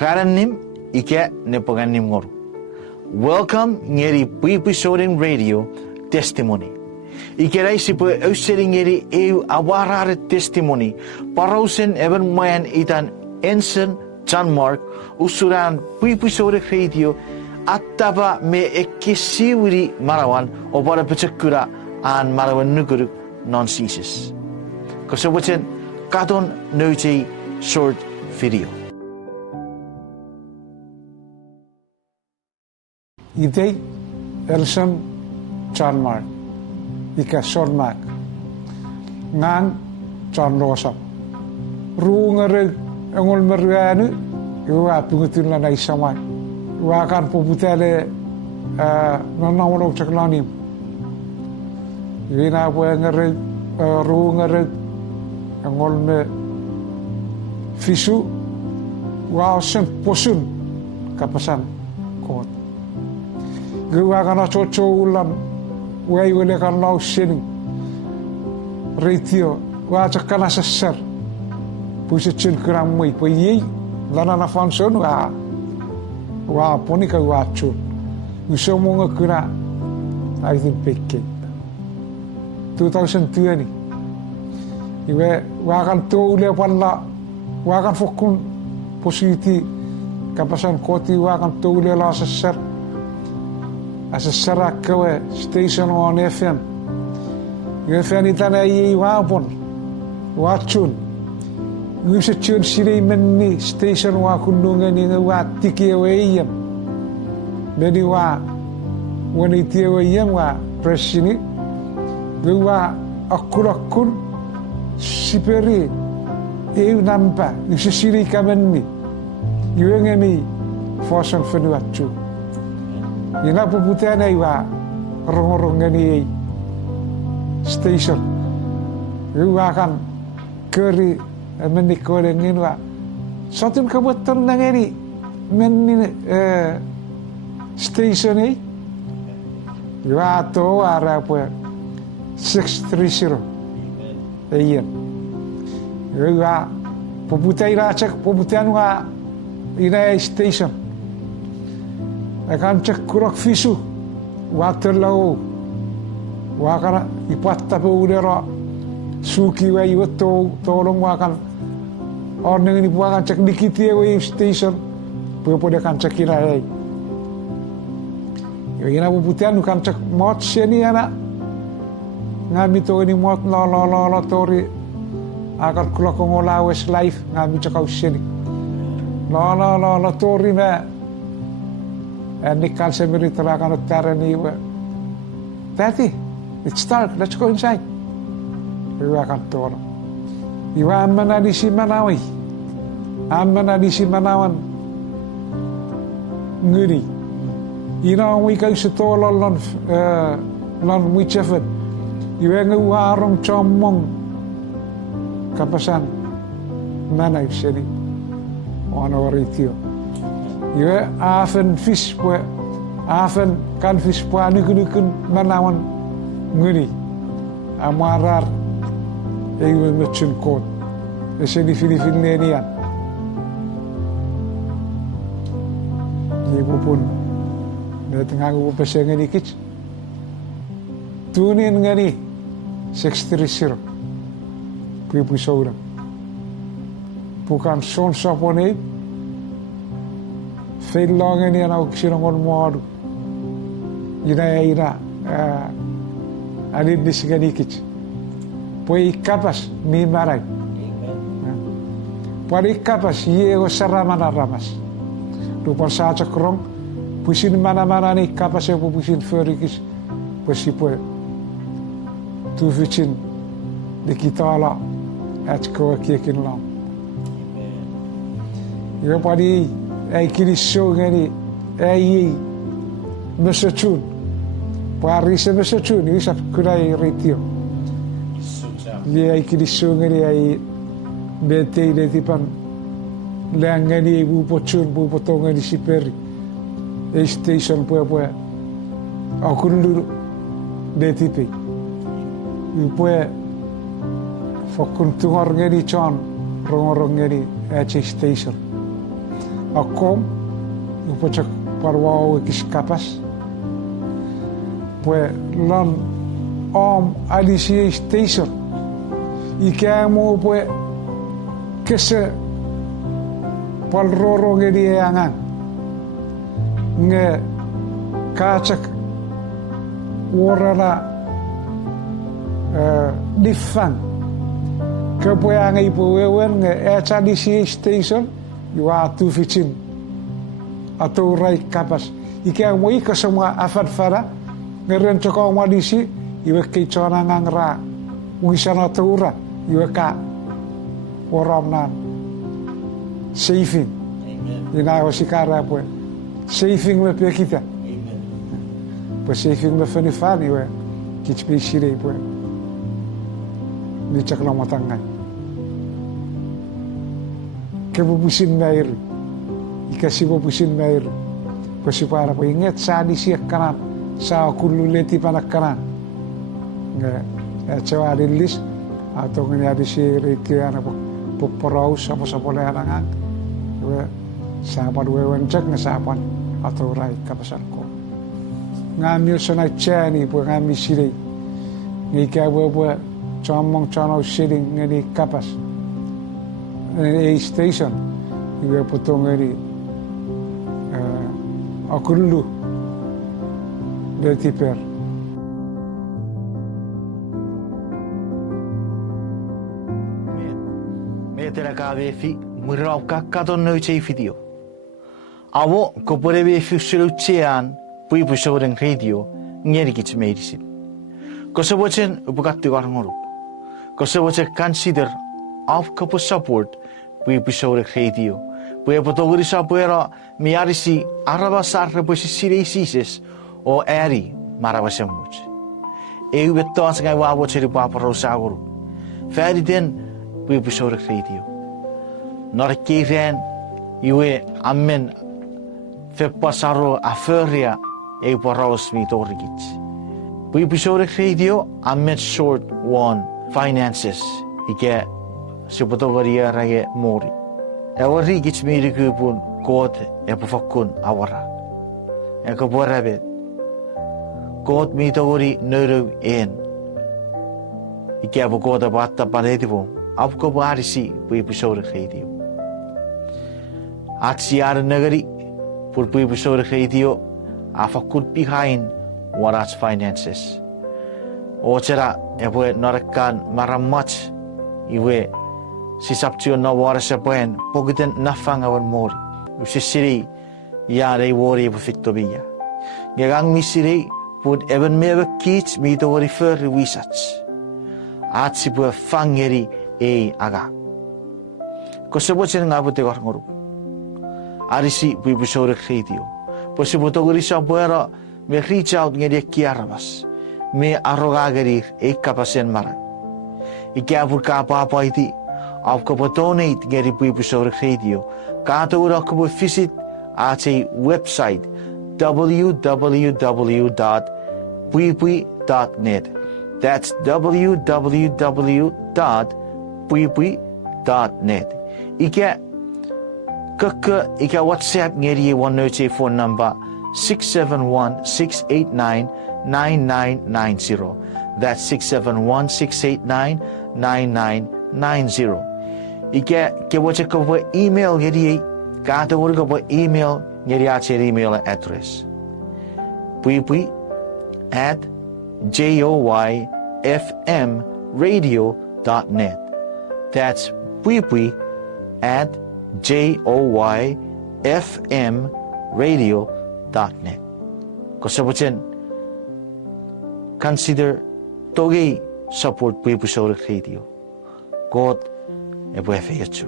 Raranim ike nepoganim ngor. Welcome ngeri Pwipwi Soulang Radio testimony. Ikerai sipo ausering ngeri awarare testimony. Parausen even mayan itan Elson Johnmark usuran Pwipwi Soulang Radio ataba me ekisiwiri marawan o para pecekura an marawan nuguruk non-ceases. Kasawatin katon note short video. Idei Elson Johnmark ika Johnmark ngan John Rosap rungereg engol merganu iwa pungutun la nai samai wa kan poputale nonawlo chaklani ina buengereg rungereg engol me fisu wa sen posun kapasan kot gua kana coco ulan wai wele kan lau sini retio wa cakana sesar pusi cin keramui pui lana na fanson wa poni ka wa chu usomo ngakura I think peke 2020 iwe wa kan to ule palla wa kan fokun positi kapasan koti wa kan to ule la sesar asesara kawe station on FM FM itana yi wapon wachun nguse chun sire menni station wa kununga ni wa tiki weyem beni wa woni tie weyem wa presini wa akurakun siperi nampa nguse sire kamenni yuengemi fosan fenu achu ina puputana iwa rongorongani station iwa kan keri menikole nginwa satu kabuatan nangeri meni station ini iwa to ara apa 630 AM iwa puputai racak puputan wa ina station akan cek kurak fisu water lau wakana ipatta pe udara suki wa iwato tolong wakan orang ini bukan cek dikiti wa station pupuk kan cek kira ina puputian kan cek mot seni ana ngami to ini mot la tori akan kulak ngola wes life ngami cek au seni la tori na nikal semiri terakan utarani wa Daddy, it's dark, let's go inside. Iwa kan toro iwa amana di si manawi amana di si manawan nguri ina wi ka se tolo lon wi chefet iwa ngarong chomong kapasan mana iseni ona waritio iwa afen fish po afen kan fish po anukun manawan nguri amarar iwa ngecun kot eseni Filipina ni yan ibu pun tengah ibu pesengan ikut tunin ngani 630 Pwipwi Soulang bukan son sapone failangan ni anak sinongon moadu ina alid ni siganikit poi kapas mi marai poi kapas ye o saramana ramas lupa saja kerong pusin mana-mana ni kapas yang pusin ferikis pusi poi tu vicin di kita lah at kau kiakin lam ia padi kiri show ngani mesacun pari se mesacun ini sab kurai retio dia kiri show ngani bete de tipan langani bu pocun bu potongan di siperi station po aku dulu de tipe ipo fokun tungor ngani chon rongorong ngani station akom upacak parwao kis kapas pues lan alicia station ikamo pues kese palroro ngedi angan nge kacak warala difan kepoyang ibu wewen nge alicia station yua tu ficin atau rai kapas ikamo ika semua afad fara ngeren cokong wadisi iwe kicona ngangra wisana tura iwe ka oramnan saving ina wasikara pues saving me pe kita pues saving me fani fani we kichpi shire pues ni cakla matangai kebubusin mair ikasi bubusin mair pues para po inget sa disiak kanan sa kululeti panakanan nggak cewa rilis atau nggak si reti anak poperaus sama boleh anak sahabat wewen cek nggak sahabat atau rai kapasanko ngambil sana ceni buat ngambil siri nika buat comong channel siri ngani kapas station ibu potong ngani aku dulu dari per Terakabe fi murau kakadon no che video. Awo ko porebe fi solucian Pwipwi Soulang radio ngeri kits medicine. Ko sabochen upakatti garngoro. Ko sabochen consider of ko support Pwipwi Soulang radio. Pwe potoguri sa puera miarisi araba sarre posi siresises o eri marawasemuch. Eu betos ngai wabo cheri papa rosaguru. Feri den Pwipwi Soulang radio. Nor kiren iwe amen fe pasaro aferia e paros mi torgit. Pwipwi Soulang radio amen short one finances ike sipotogoria rage mori. Awari gits mi rikupun god e pofakun awara. E ko borabe god mi togori nuru en. Ike abo god abatta panetivo. Apko barisi Pwipwi Soulang radio. Atsiar negeri pur Pwipwi Soulang radio afakut behind warats finances. Ochera ebo narakan maramat iwe sisaptio na warasa poen pogiten nafang awan mori. Usisiri ya rei wori ebo fitobia. Gegang misiri pur even mebe kits mito wori fer wisats. Atsi pu fangeri e aga. Ko sebochen ngabote garngoro. Arisi Pwipwi Soulang radio. Posibuto gurisa buera me reach out ngeri kiarabas. Me arrogageri e kapasen mara. Ikiapur ka papa iti. Afko donate ngeri Pwipwi Soulang radio. Kato ura ko visit at a website www.pwipwi.net. That's www.pwipwi.net. Ika WhatsApp ngeri one phone number 671-689-9990. That's 671-689-9990. Ika watch ko email ngeri kato ko email ngeri acher email address. Pwipwi@joyfmradio.net. That's Pwipwi@joyfmradio.net. Kosabochen consider togi support Pwipwi Soulang radio. God e buefe yachu.